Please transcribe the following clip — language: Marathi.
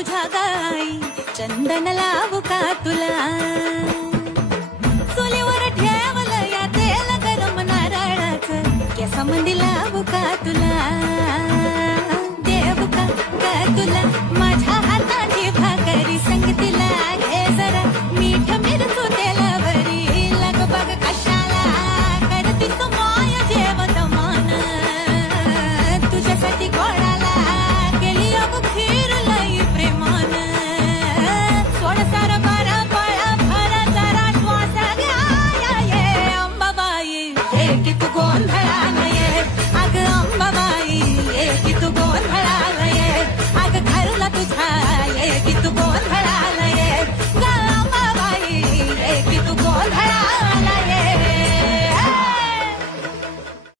तुझ्या गाई चंदन लावू का तुला चुलीवर ठेवलं या तेल गरम नारळाचं केसामध्ये लावू का तुला देऊ का तुला माझ्या